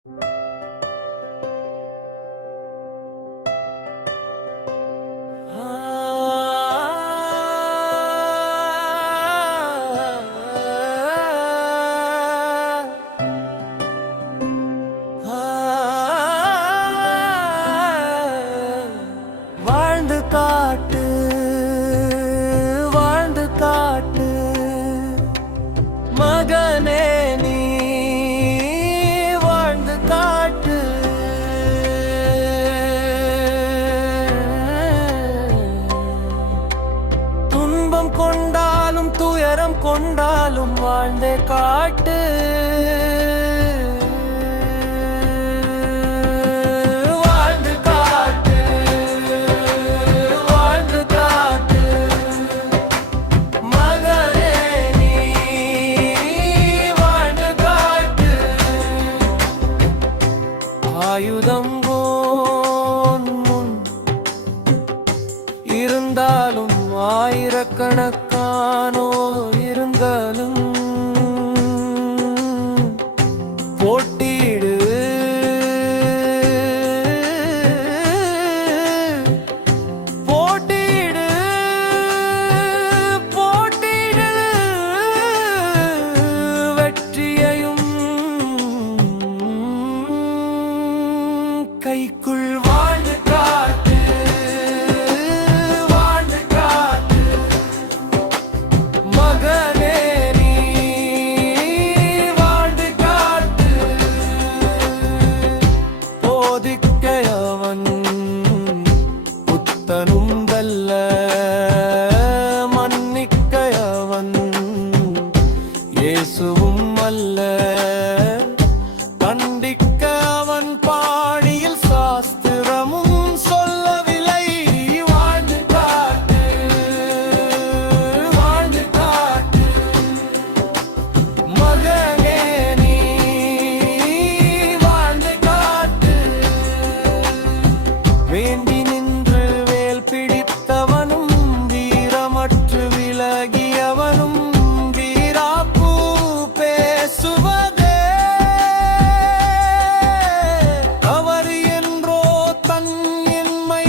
வாழ்ந்து காட்டு, வாழ்ந்து காட்டு மகனே, நீ வாழ்ந்து காட்டு. துன்பம் கொண்டாலும் துயரம் கொண்டாலும் வாழ்ந்தே காட்டு. ஆயுதம் முன் இருந்தாலும் ஆயிரக்கணக்கானோ இருந்தாலும் போட்டியிடு, போட்டியிடு, போட்டியிடு, வெற்றியையும் கைக்குள் வாழ்ந்து காட்டு, வாழ்ந்து காட்டு மகனே, நீ வாழ்ந்து காட்டு. போதிக்கையவன் புத்தனும் தல்ல, மன்னிக்கையவன் இயேசுவும் அல்ல. கண்டிக்க அவன் பாணியில் சாஸ்திரமும் சொல்லவில்லை. வாழ்ந்து காட்டு, வாழ்ந்து காட்டு மகனே, நீ வாழ்ந்து காட்டு. வேண்டி நின்று வேல் பிடித்தவனும் வீரமற்று விலகியவனும் வீராப்பு பேசுவதே அவர் என்றோ. தன் என்மை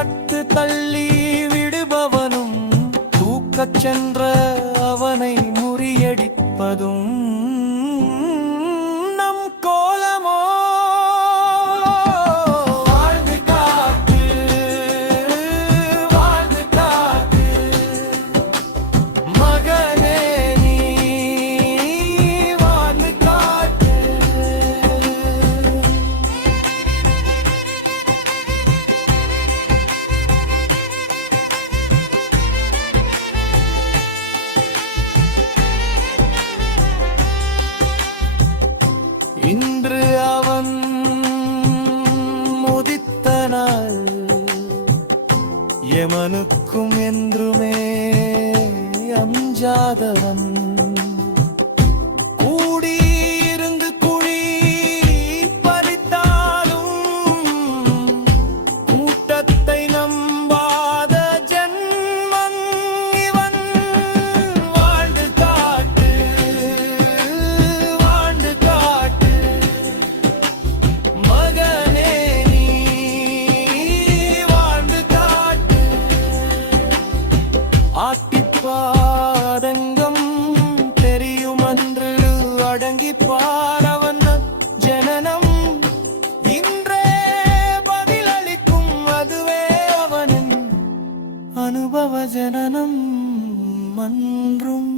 அட்டு தள்ளி விடுபவனும் தூக்கச் சென்ற அவனை முறியடிப்பதும் நம் கோலமோ. வாழ்ந்து காட்டு, வாழ்ந்து காட்டு மகனே, நீ வாழ்ந்து காட்டு. இன்று அவன் முதித்த நாள் எமனுக்கும் என்றுமே அஞ்சாதவன். கூடியிருந்து குழி பறித்தாலும் கூட்டத்தை நம்பாத ஜன்மன் இவன். வாழ்ந்து காட்டு, வாழ்ந்து காட்டு மகனே, நீ வாழ்ந்து காட்டு. ஆட்டிப்பாதங்கம் தெரியுமன்று அடங்கிப்பார் அவன் ஜனனம். இன்றே பதிலளிக்கும் அதுவே அவனின் அனுபவ ஜனனம். மன்றும்